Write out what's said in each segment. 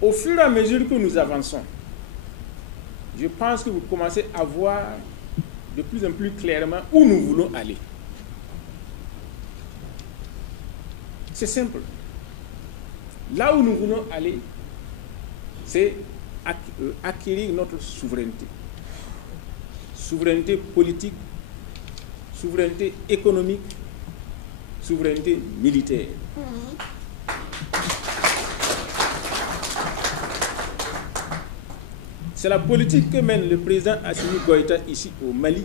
au fur et à mesure que nous avançons, je pense que vous commencez à voir de plus en plus clairement où nous voulons aller. C'est simple. Là où nous voulons aller, c'est acquérir notre souveraineté. Souveraineté politique, souveraineté économique, souveraineté militaire. C'est la politique que mène le président Assimi Goïta ici au Mali.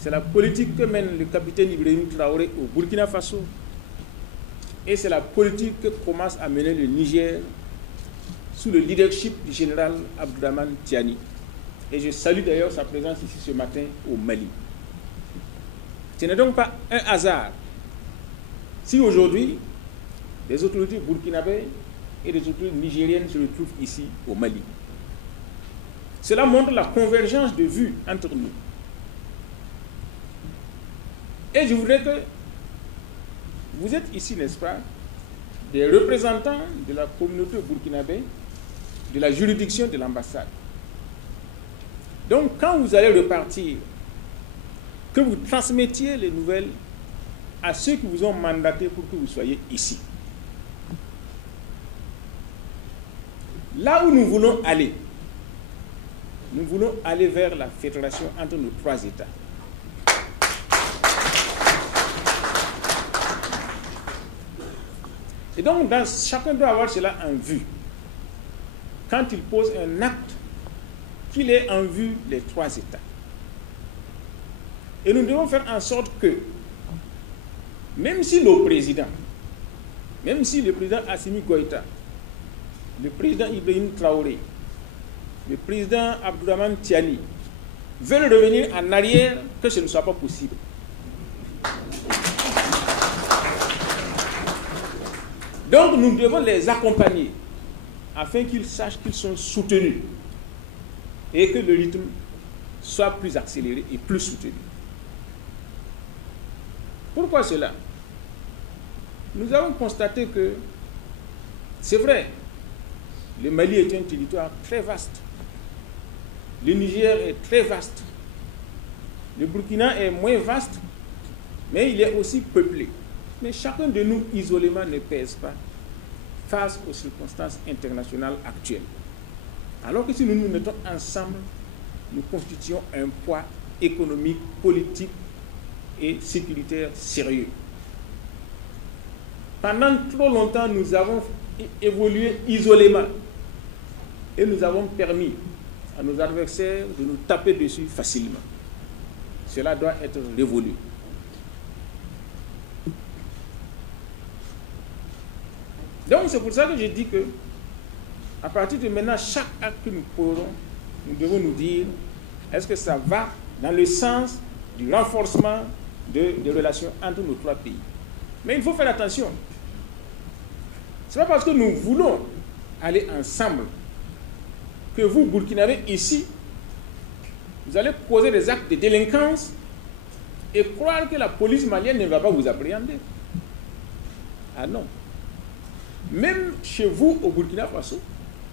C'est la politique que mène le capitaine Ibrahim Traoré au Burkina Faso. Et c'est la politique que commence à mener le Niger sous le leadership du général Abdourahmane Tiani. Et je salue d'ailleurs sa présence ici ce matin au Mali. Ce n'est donc pas un hasard si aujourd'hui les autorités burkinabées et les autorités nigériennes se retrouvent ici au Mali. Cela montre la convergence de vues entre nous. Et je voudrais que vous êtes ici, n'est-ce pas, des représentants de la communauté burkinabé, de la juridiction de l'ambassade. Donc, quand vous allez repartir, que vous transmettiez les nouvelles à ceux qui vous ont mandaté pour que vous soyez ici. Là où nous voulons aller vers la fédération entre nos trois États. Et donc, chacun doit avoir cela en vue. Quand il pose un acte, qu'il ait en vue les trois États. Et nous devons faire en sorte que, même si nos présidents, même si le président Assimi Goïta, le président Ibrahim Traoré, le président Abdourahmane Tiani veulent revenir en arrière, que ce ne soit pas possible. Donc nous devons les accompagner afin qu'ils sachent qu'ils sont soutenus et que le rythme soit plus accéléré et plus soutenu. Pourquoi cela? Nous avons constaté que, c'est vrai, le Mali est un territoire très vaste. Le Niger est très vaste. Le Burkina est moins vaste, mais il est aussi peuplé. Mais chacun de nous, isolément, ne pèse pas face aux circonstances internationales actuelles. Alors que si nous nous mettons ensemble, nous constituons un poids économique, politique et sécuritaire sérieux. Pendant trop longtemps, nous avons évolué isolément et nous avons permis à nos adversaires de nous taper dessus facilement. Cela doit être révolu. Donc c'est pour ça que je dis que à partir de maintenant, chaque acte que nous posons, nous devons nous dire est-ce que ça va dans le sens du renforcement des relations entre nos trois pays. Mais il faut faire attention. Ce n'est pas parce que nous voulons aller ensemble que vous, Burkinabés, ici, vous allez poser des actes de délinquance et croire que la police malienne ne va pas vous appréhender. Ah non. Même chez vous, au Burkina Faso,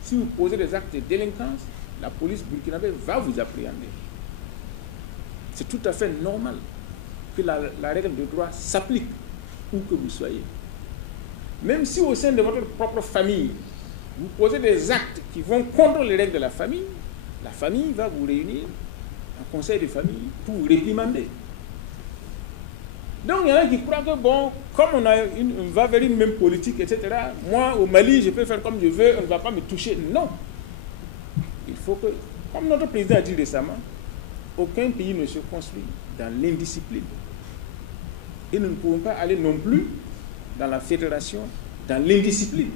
si vous posez des actes de délinquance, la police burkinabé va vous appréhender. C'est tout à fait normal que la règle de droit s'applique où que vous soyez. Même si au sein de votre propre famille, vous posez des actes qui vont contre les règles de la famille va vous réunir en conseil de famille pour vous réprimander. Donc il y en a qui croient que bon, comme on va vers une même politique, etc., moi au Mali, je peux faire comme je veux, on ne va pas me toucher. Non. Il faut que, comme notre président a dit récemment, aucun pays ne se construit dans l'indiscipline. Et nous ne pouvons pas aller non plus dans la fédération, dans l'indiscipline.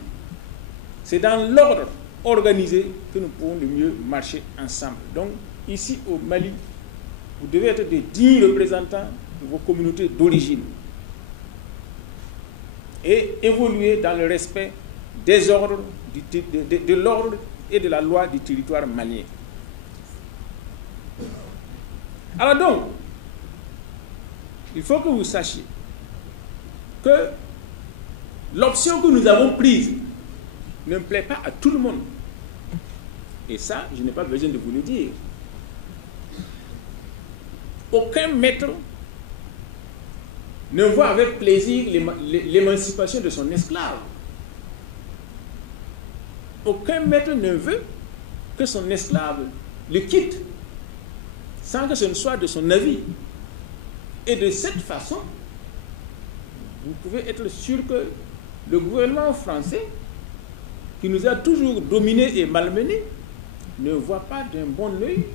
C'est dans l'ordre organisé que nous pouvons le mieux marcher ensemble. Donc, ici au Mali, vous devez être des dignes représentants de vos communautés d'origine et évoluer dans le respect des ordres, de l'ordre et de la loi du territoire malien. Alors donc, il faut que vous sachiez que l'option que nous avons prise ne plaît pas à tout le monde. Et ça, je n'ai pas besoin de vous le dire. Aucun maître ne voit avec plaisir l'émancipation de son esclave. Aucun maître ne veut que son esclave le quitte sans que ce ne soit de son avis. Et de cette façon, vous pouvez être sûr que le gouvernement français, qui nous a toujours dominés et malmenés, ne voit pas d'un bon œil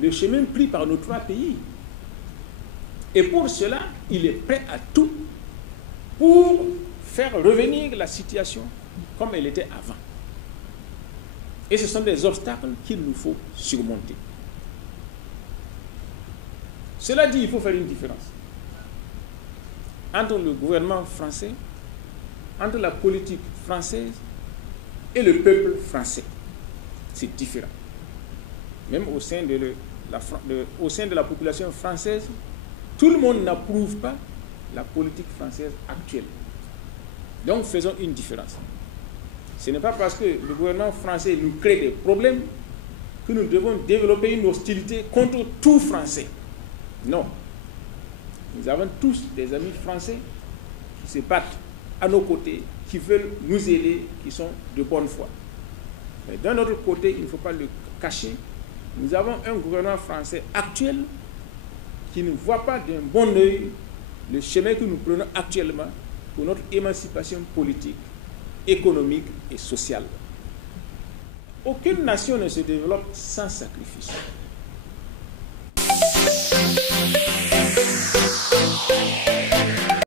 le chemin pris par nos trois pays. Et pour cela, il est prêt à tout pour faire revenir la situation comme elle était avant. Et ce sont des obstacles qu'il nous faut surmonter. Cela dit, il faut faire une différence entre le gouvernement français, entre la politique française et le peuple français. C'est différent. Même au sein de la population française, tout le monde n'approuve pas la politique française actuelle. Donc faisons une différence. Ce n'est pas parce que le gouvernement français nous crée des problèmes que nous devons développer une hostilité contre tout Français. Non. Nous avons tous des amis français qui se battent à nos côtés, qui veulent nous aider, qui sont de bonne foi. Mais d'un autre côté, il ne faut pas le cacher, nous avons un gouvernement français actuel qui ne voit pas d'un bon œil le chemin que nous prenons actuellement pour notre émancipation politique, économique et sociale. Aucune nation ne se développe sans sacrifice.